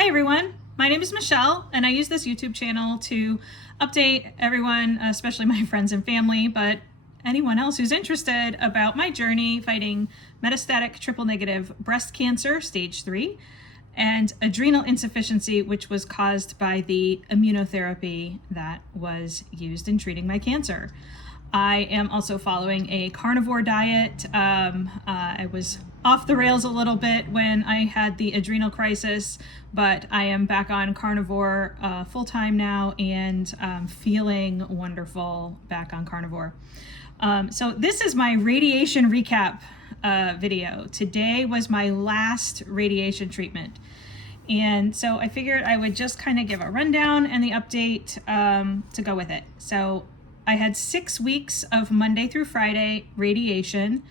Hi everyone, my name is Michelle and I use this YouTube channel to update everyone, especially my friends and family, but anyone else who's interested about my journey fighting metastatic triple negative breast cancer, stage 3, and adrenal insufficiency, which was caused by the immunotherapy that was used in treating my cancer. I am also following a carnivore diet. I was off the rails a little bit when I had the adrenal crisis, but I am back on carnivore full-time now and feeling wonderful back on carnivore. So this is my radiation recap video. Today was my last radiation treatment. And so I figured I would just kind of give a rundown and the update to go with it. So I had 6 weeks of Monday through Friday radiation,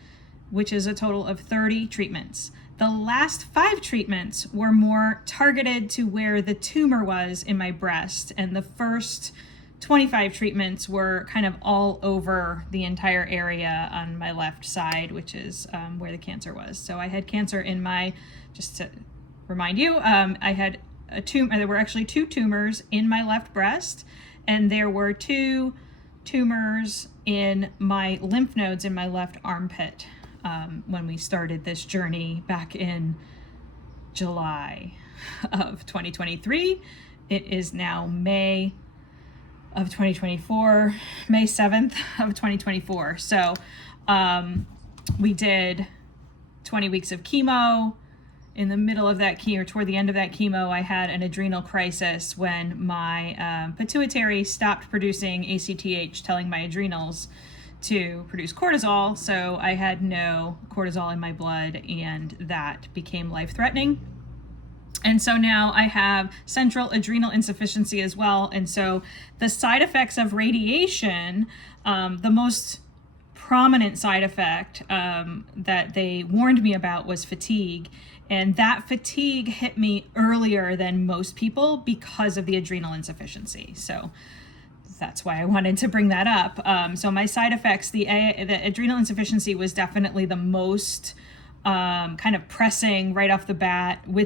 which is a total of 30 treatments. The last 5 treatments were more targeted to where the tumor was in my breast, and the first 25 treatments were kind of all over the entire area on my left side, which is where the cancer was. So I had cancer in my, just to remind you, I had a tumor. There were actually 2 tumors in my left breast, and there were 2 tumors in my lymph nodes in my left armpit when we started this journey back in July of 2023. It is now May of 2024, May 7th of 2024. So we did 20 weeks of chemo. In the middle of that chemo, or toward the end of that chemo, I had an adrenal crisis when my pituitary stopped producing ACTH, telling my adrenals to produce cortisol. So I had no cortisol in my blood, and that became life-threatening. And so now I have central adrenal insufficiency as well. And so the side effects of radiation, the most prominent side effect that they warned me about was fatigue. And that fatigue hit me earlier than most people because of the adrenal insufficiency. So that's why I wanted to bring that up. So my side effects, the adrenal insufficiency was definitely the most kind of pressing right off the bat. By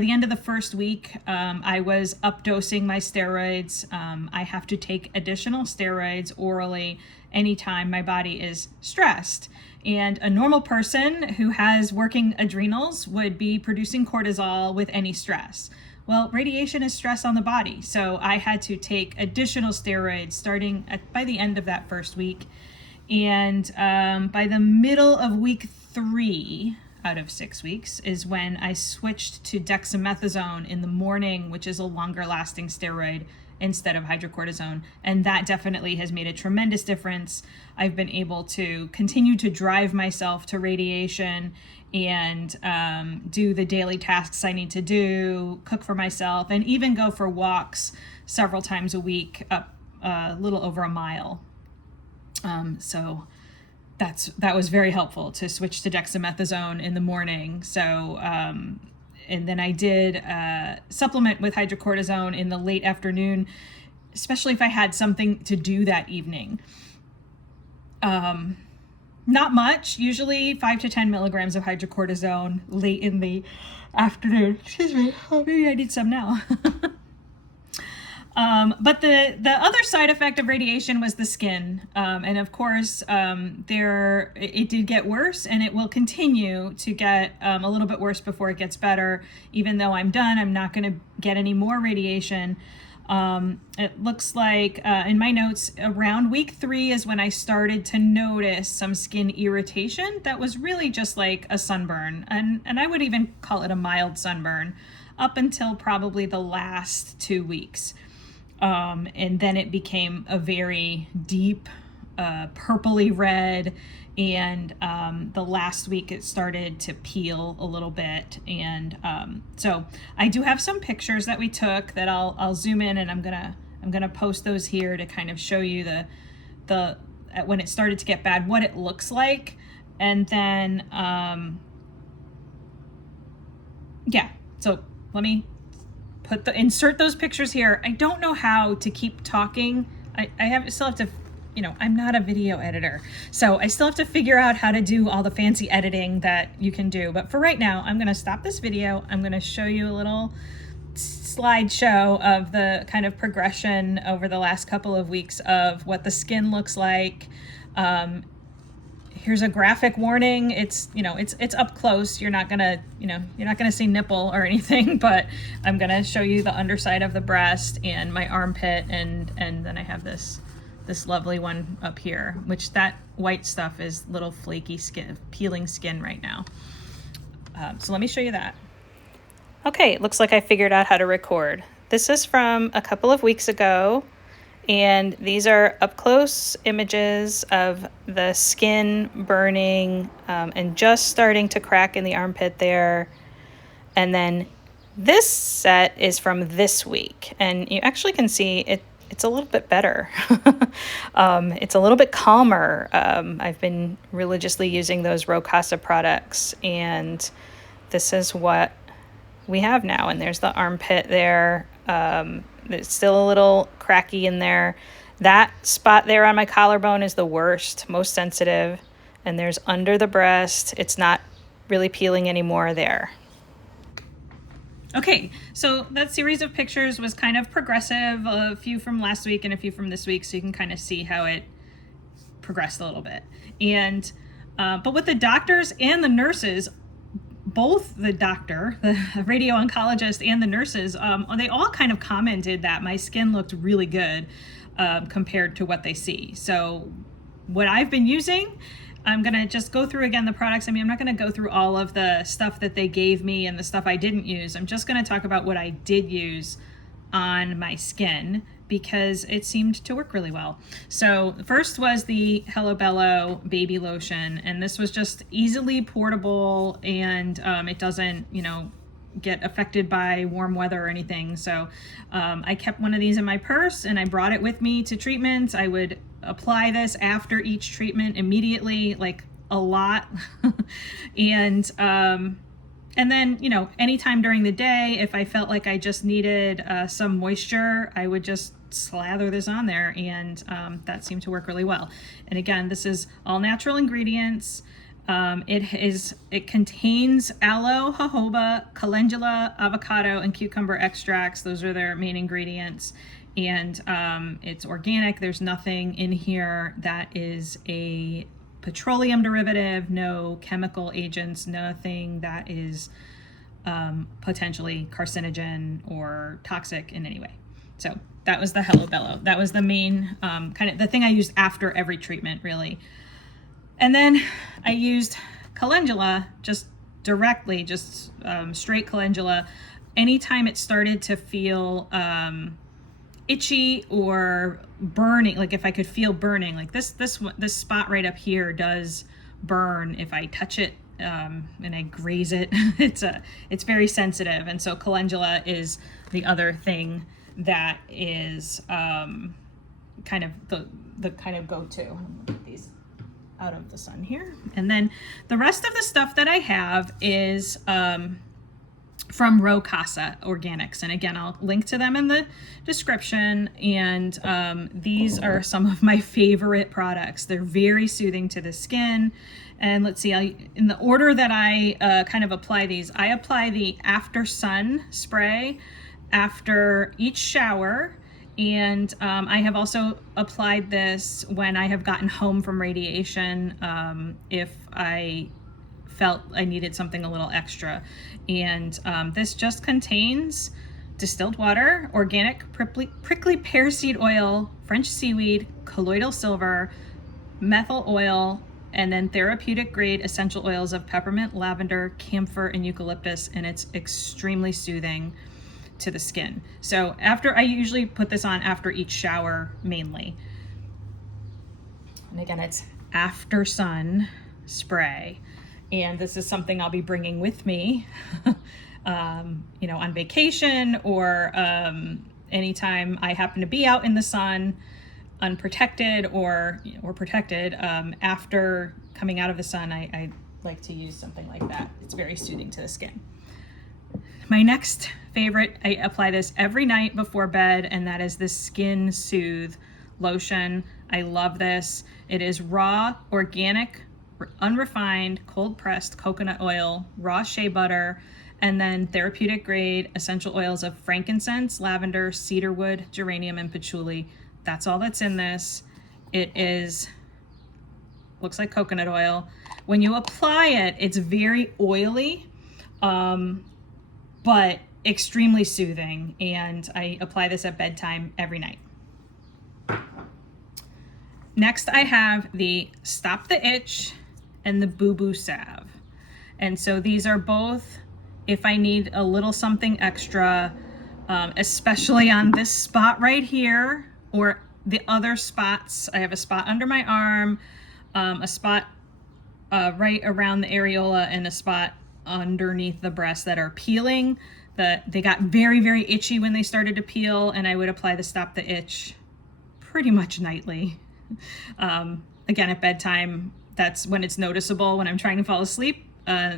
the end of the first week, I was updosing my steroids. I have to take additional steroids orally anytime my body is stressed. And a normal person who has working adrenals would be producing cortisol with any stress. Well, radiation is stress on the body. So I had to take additional steroids starting by the end of that first week. And by the middle of week 3 out of 6 weeks is when I switched to dexamethasone in the morning, which is a longer lasting steroid instead of hydrocortisone. And that definitely has made a tremendous difference. I've been able to continue to drive myself to radiation and do the daily tasks I need to do, cook for myself, and even go for walks several times a week up a little over a mile. So that was very helpful to switch to dexamethasone in the morning. So, and then I did supplement with hydrocortisone in the late afternoon, especially if I had something to do that evening. Not much, usually 5 to 10 milligrams of hydrocortisone late in the afternoon. Excuse me, maybe I need some now. But the other side effect of radiation was the skin. And of course, it did get worse, and it will continue to get a little bit worse before it gets better. Even though I'm done, I'm not going to get any more radiation. It looks like in my notes, around week 3 is when I started to notice some skin irritation that was really just like a sunburn. And I would even call it a mild sunburn up until probably the last 2 weeks. And then it became a very deep purpley red, and the last week it started to peel a little bit. And so I do have some pictures that we took that I'll zoom in, and I'm gonna post those here to kind of show you the when it started to get bad, what it looks like. And then yeah, so let me insert those pictures here. I don't know how to keep talking. I still have to, I'm not a video editor, so I still have to figure out how to do all the fancy editing that you can do. But for right now, I'm going to stop this video. I'm going to show you a little slideshow of the kind of progression over the last couple of weeks of what the skin looks like. Here's a graphic warning. It's up close. You're not gonna see nipple or anything, but I'm gonna show you the underside of the breast and my armpit, and then I have this lovely one up here, which that white stuff is little flaky skin, peeling skin right now. So let me show you that. Okay, it looks like I figured out how to record. This is from a couple of weeks ago, and these are up close images of the skin burning and just starting to crack in the armpit there. And then this set is from this week, and you actually can see it's a little bit better. It's a little bit calmer. I've been religiously using those Rocasa products, and this is what we have now. And there's the armpit there. It's still a little cracky in there. That spot there on my collarbone is the worst, most sensitive. And there's under the breast. It's not really peeling anymore there. Okay, so that series of pictures was kind of progressive, a few from last week and a few from this week, so you can kind of see how it progressed a little bit. And but with the doctors and the nurses, both the doctor, the radio oncologist, and the nurses, they all kind of commented that my skin looked really good compared to what they see. So what I've been using, I'm going to just go through again the products. I mean, I'm not going to go through all of the stuff that they gave me and the stuff I didn't use. I'm just going to talk about what I did use on my skin because it seemed to work really well. So first was the Hello Bello baby lotion, and this was just easily portable, and it doesn't, get affected by warm weather or anything. So I kept one of these in my purse, and I brought it with me to treatments. I would apply this after each treatment immediately, like a lot. And then, anytime during the day, if I felt like I just needed some moisture, I would just slather this on there, and that seemed to work really well. And again, this is all natural ingredients. It contains aloe, jojoba, calendula, avocado, and cucumber extracts. Those are their main ingredients. And it's organic. There's nothing in here that is a petroleum derivative, no chemical agents, nothing that is potentially carcinogen or toxic in any way. So that was the Hello Bello. That was the main kind of the thing I used after every treatment, really. And then I used calendula just directly, just straight calendula. Anytime it started to feel itchy or burning, like if I could feel burning, like this spot right up here does burn if I touch it and I graze it. It's very sensitive, and so calendula is the other thing that is kind of the kind of go-to. I'm gonna put these out of the sun here, and then the rest of the stuff that I have is from Rocasa Organics, and again, I'll link to them in the description. And these are some of my favorite products. They're very soothing to the skin. And let's see, in the order that I kind of apply these, I apply the after sun spray after each shower. And I have also applied this when I have gotten home from radiation, if I felt I needed something a little extra. And this just contains distilled water, organic prickly pear seed oil, French seaweed, colloidal silver, methyl oil, and then therapeutic grade essential oils of peppermint, lavender, camphor, and eucalyptus. And it's extremely soothing to the skin. So I usually put this on after each shower mainly. And again, it's after sun spray. And this is something I'll be bringing with me, on vacation or anytime I happen to be out in the sun, unprotected or protected. After coming out of the sun, I like to use something like that. It's very soothing to the skin. My next favorite, I apply this every night before bed, and that is the Skin Soothe lotion. I love this. It is raw, organic, unrefined, cold pressed coconut oil, raw shea butter, and then therapeutic grade essential oils of frankincense, lavender, cedarwood, geranium, and patchouli. That's all that's in this. It looks like coconut oil. When you apply it, it's very oily, but extremely soothing. And I apply this at bedtime every night. Next, I have the Stop the Itch and the Boo Boo Salve. And so these are both if I need a little something extra, especially on this spot right here or the other spots. I have a spot under my arm, a spot right around the areola, and a spot underneath the breast that are peeling. They got very, very itchy when they started to peel, and I would apply the Stop the Itch pretty much nightly. Again, at bedtime, that's when it's noticeable, when I'm trying to fall asleep.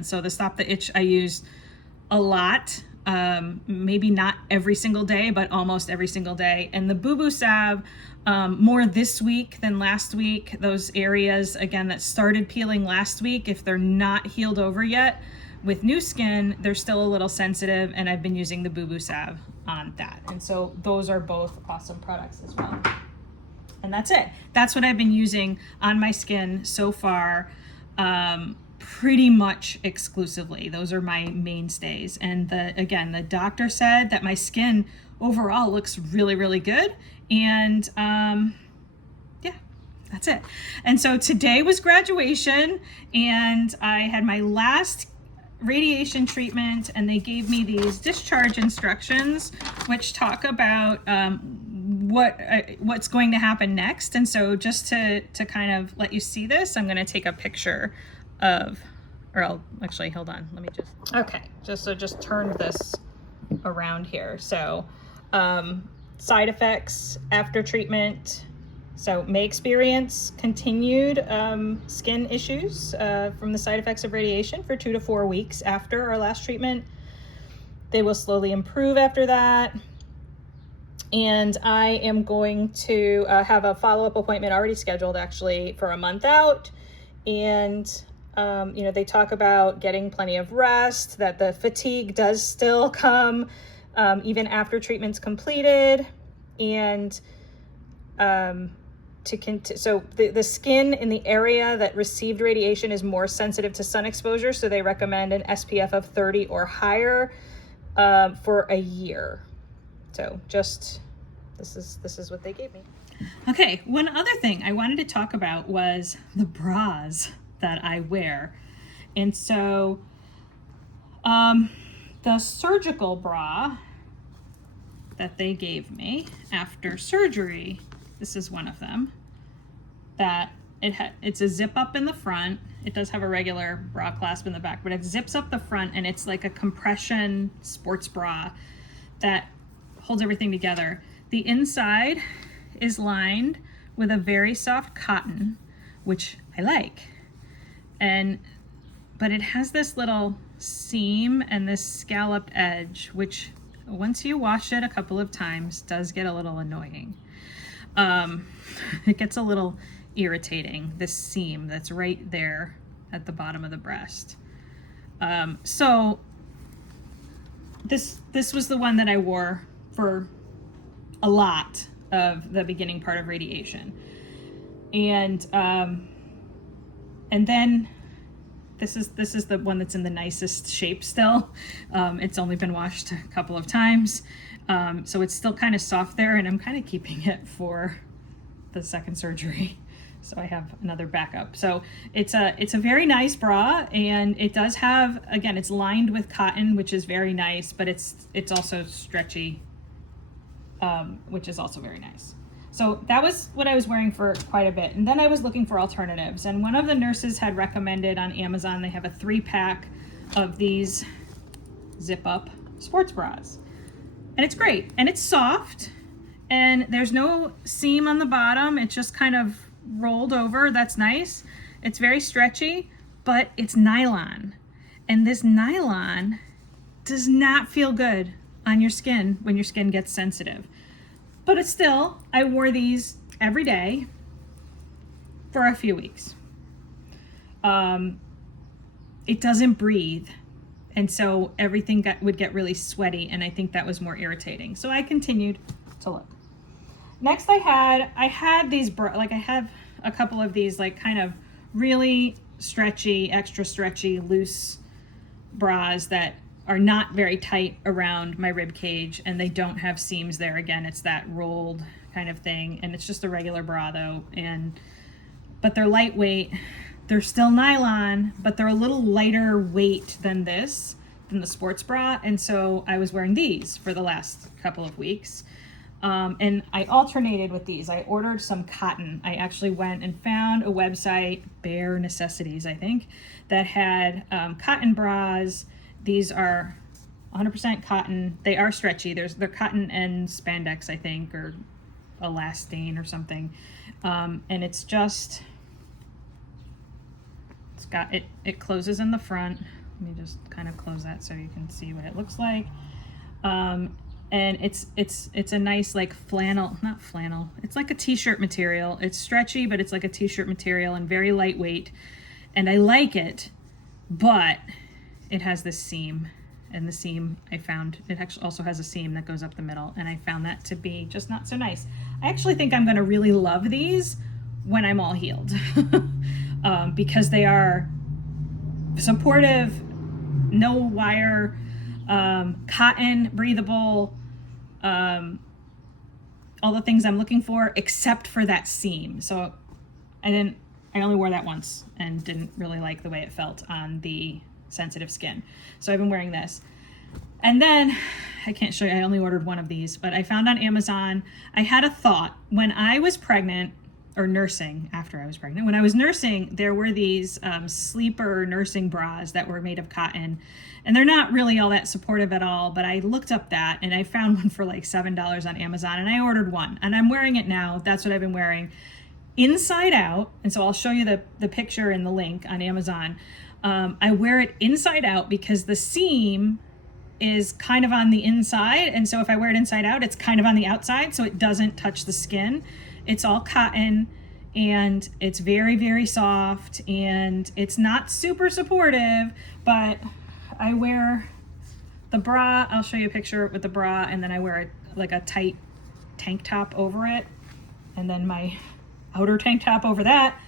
So the Stop the Itch I use a lot, maybe not every single day, but almost every single day. And the Boo Boo Salve, more this week than last week. Those areas, again, that started peeling last week, if they're not healed over yet, with new skin, they're still a little sensitive, and I've been using the Boo Boo Salve on that. And so those are both awesome products as well. And that's it. That's what I've been using on my skin so far, pretty much exclusively. Those are my mainstays. And the doctor said that my skin overall looks really, really good. And yeah, that's it. And so today was graduation, and I had my last radiation treatment, and they gave me these discharge instructions, which talk about what's going to happen next. And so just to kind of let you see this, I'm going to take a picture of, or I'll actually, hold on, let me just, okay, just turn this around here. So side effects after treatment. So may experience continued skin issues from the side effects of radiation for 2 to 4 weeks after our last treatment. They will slowly improve after that. And I am going to have a follow-up appointment already scheduled, actually, for a month out. And, they talk about getting plenty of rest, that the fatigue does still come even after treatment's completed. And so the skin in the area that received radiation is more sensitive to sun exposure. So they recommend an SPF of 30 or higher for a year. So just, this is what they gave me. Okay, one other thing I wanted to talk about was the bras that I wear. And so the surgical bra that they gave me after surgery, this is one of them, that it's a zip up in the front. It does have a regular bra clasp in the back, but it zips up the front, and it's like a compression sports bra that holds everything together. The inside is lined with a very soft cotton, which I like. But it has this little seam and this scalloped edge, which once you wash it a couple of times does get a little annoying. It gets a little irritating, this seam that's right there at the bottom of the breast. So this was the one that I wore for a lot of the beginning part of radiation. And then this is the one that's in the nicest shape still. It's only been washed a couple of times. So it's still kind of soft there, and I'm kind of keeping it for the second surgery. So I have another backup. So it's a very nice bra, and it does have, again, it's lined with cotton, which is very nice, but it's also stretchy, which is also very nice. So that was what I was wearing for quite a bit. And then I was looking for alternatives. And one of the nurses had recommended on Amazon, they have a 3-pack of these zip up sports bras. And it's great. And it's soft. And there's no seam on the bottom. It's just kind of rolled over. That's nice. It's very stretchy, but it's nylon. And this nylon does not feel good on your skin when your skin gets sensitive. But it's still, I wore these every day for a few weeks. It doesn't breathe. And so everything would get really sweaty, and I think that was more irritating. So I continued to look. Next I had these, like I have a couple of these like kind of really stretchy, extra stretchy, loose bras that are not very tight around my rib cage, and they don't have seams there. Again, it's that rolled kind of thing, and it's just a regular bra though, but they're lightweight. They're still nylon, but they're a little lighter weight than the sports bra, and so I was wearing these for the last couple of weeks. And I alternated with these. I ordered some cotton. I actually went and found a website, Bare Necessities, I think, that had cotton bras. These are 100% cotton. They are stretchy. They're cotton and spandex, I think, or elastane or something. And it's got it closes in the front. Let me just kind of close that so you can see what it looks like. And it's a nice like not flannel. It's like a t-shirt material. It's stretchy, but it's like a t-shirt material and very lightweight. And I like it, but it has this seam, and the seam I found, it actually also has a seam that goes up the middle, and I found that to be just not so nice. I actually think I'm gonna really love these when I'm all healed because they are supportive, no wire, cotton, breathable, all the things I'm looking for except for that seam. So I only wore that once and didn't really like the way it felt on the sensitive skin. So I've been wearing this. And then I can't show you, I only ordered one of these, but I found on Amazon, I had a thought when I was pregnant, or nursing after I was pregnant. When I was nursing, there were these sleeper nursing bras that were made of cotton, and they're not really all that supportive at all, but I looked up that and I found one for like $7 on Amazon, and I ordered one, and I'm wearing it now. That's what I've been wearing inside out. And so I'll show you the picture and the link on Amazon. I wear it inside out because the seam is kind of on the inside, and so if I wear it inside out, it's kind of on the outside, so it doesn't touch the skin. It's all cotton, and it's very, very soft, and it's not super supportive, but I wear the bra. I'll show you a picture with the bra, and then I wear like a tight tank top over it, and then my outer tank top over that,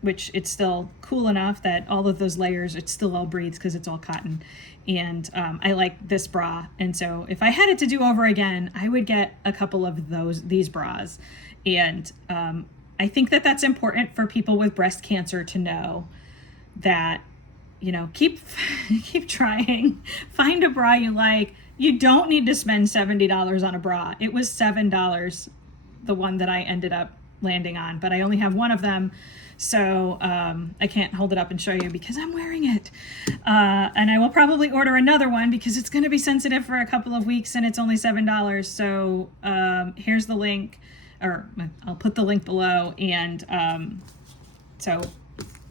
which it's still cool enough that all of those layers, it still all breathes because it's all cotton. And I like this bra. And so if I had it to do over again, I would get a couple of these bras. And I think that that's important for people with breast cancer to know that, keep trying, find a bra you like. You don't need to spend $70 on a bra. It was $7, the one that I ended up landing on, but I only have one of them. So I can't hold it up and show you because I'm wearing it. And I will probably order another one because it's going to be sensitive for a couple of weeks, and it's only $7. So here's the link, or I'll put the link below. And so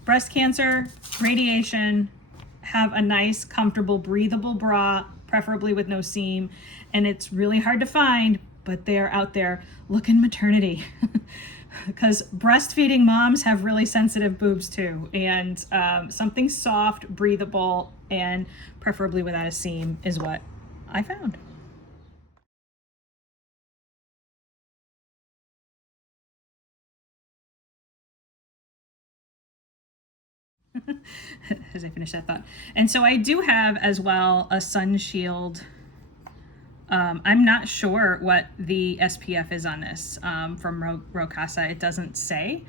breast cancer, radiation, have a nice, comfortable, breathable bra, preferably with no seam. And it's really hard to find, but they're out there. Look in maternity. Because breastfeeding moms have really sensitive boobs too, and something soft, breathable, and preferably without a seam is what I found. As I finish that thought. And so I do have as well a sun shield. I'm not sure what the SPF is on this from Rocasa. It doesn't say,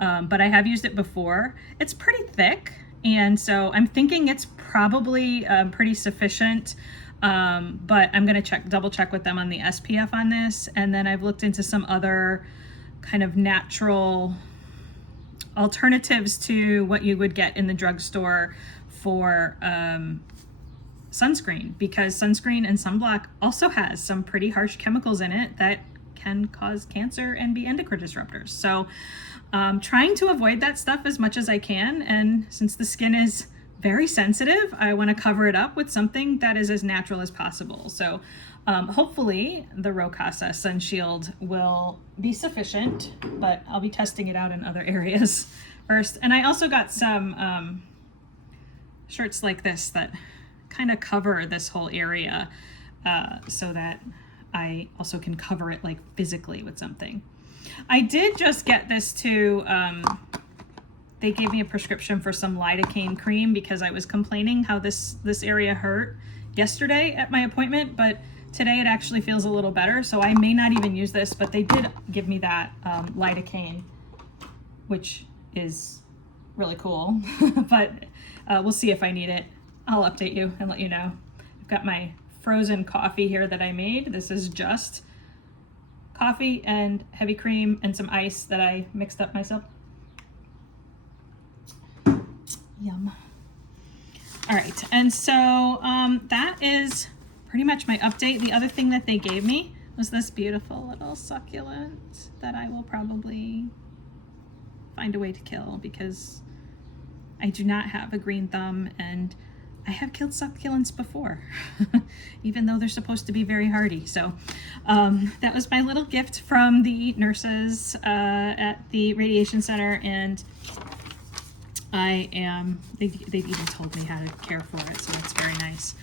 but I have used it before. It's pretty thick, and so I'm thinking it's probably pretty sufficient, but I'm going to double check with them on the SPF on this. And then I've looked into some other kind of natural alternatives to what you would get in the drugstore for sunscreen, because sunscreen and sunblock also has some pretty harsh chemicals in it that can cause cancer and be endocrine disruptors. So trying to avoid that stuff as much as I can, and since the skin is very sensitive, I want to cover it up with something that is as natural as possible. So hopefully the Rocasa Sun Shield will be sufficient, but I'll be testing it out in other areas first. And I also got some shirts like this that kind of cover this whole area so that I also can cover it like physically with something. I did just get this too. They gave me a prescription for some lidocaine cream because I was complaining how this area hurt yesterday at my appointment, but today it actually feels a little better, so I may not even use this, but they did give me that lidocaine, which is really cool, but we'll see if I need it. I'll update you and let you know. I've got my frozen coffee here that I made. This is just coffee and heavy cream and some ice that I mixed up myself. Yum. All right, and so that is pretty much my update. The other thing that they gave me was this beautiful little succulent that I will probably find a way to kill because I do not have a green thumb, and I have killed succulents before, even though they're supposed to be very hardy. So that was my little gift from the nurses at the radiation center, and they've even told me how to care for it, so that's very nice.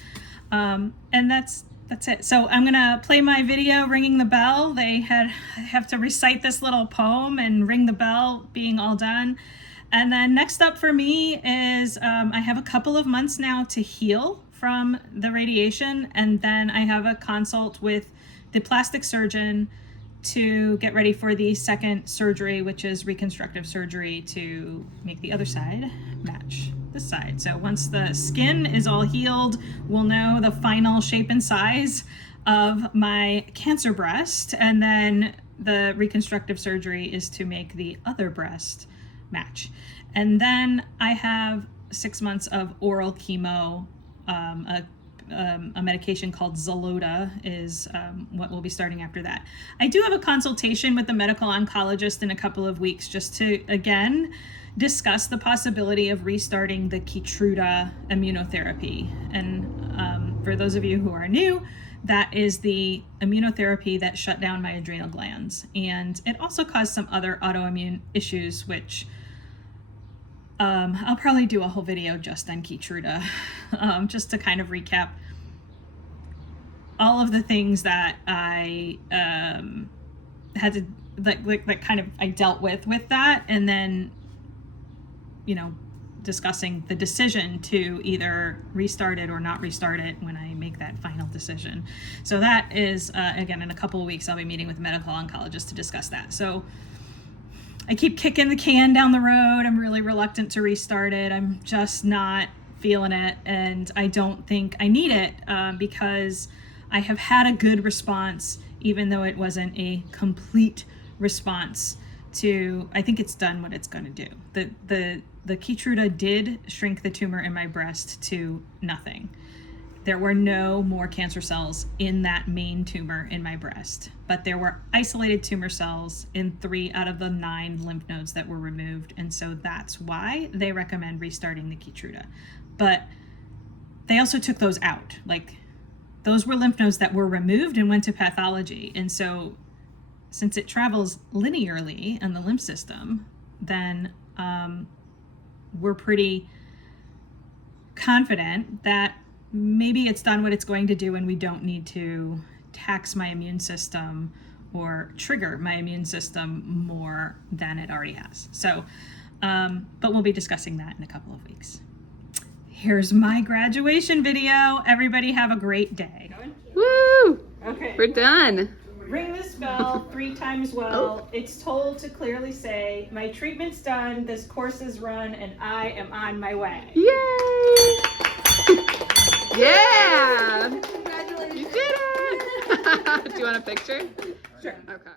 And that's it. So I'm gonna play my video ringing the bell. They have to recite this little poem and ring the bell being all done. And then next up for me is I have a couple of months now to heal from the radiation, and then I have a consult with the plastic surgeon to get ready for the second surgery, which is reconstructive surgery to make the other side match this side. So once the skin is all healed, we'll know the final shape and size of my cancer breast, and then the reconstructive surgery is to make the other breast match. And then I have 6 months of oral chemo. A medication called Xeloda is what we'll be starting after that. I do have a consultation with the medical oncologist in a couple of weeks just to, again, discuss the possibility of restarting the Keytruda immunotherapy. And for those of you who are new, that is the immunotherapy that shut down my adrenal glands. And it also caused some other autoimmune issues, which I'll probably do a whole video just on Keytruda, just to kind of recap all of the things that I had to, that kind of I dealt with that, and then, you know, discussing the decision to either restart it or not restart it when I make that final decision. So that is, again, in a couple of weeks, I'll be meeting with a medical oncologist to discuss that. So I keep kicking the can down the road. I'm really reluctant to restart it. I'm just not feeling it, and I don't think I need it because I have had a good response, even though it wasn't a complete response to, I think it's done what it's going to do. The Keytruda did shrink the tumor in my breast to nothing. There were no more cancer cells in that main tumor in my breast, but there were isolated tumor cells in 3 out of the 9 lymph nodes that were removed. And so that's why they recommend restarting the Keytruda. But they also took those out. Like, those were lymph nodes that were removed and went to pathology. And so since it travels linearly in the lymph system, then we're pretty confident that maybe it's done what it's going to do and we don't need to tax my immune system or trigger my immune system more than it already has. So, but we'll be discussing that in a couple of weeks. Here's my graduation video. Everybody have a great day. Woo! Okay. We're done. Ring this bell 3 times well. It's told to clearly say, my treatment's done, this course is run, and I am on my way. Yay! Yeah! Congratulations. You did it! Do you want a picture? Sure. Okay.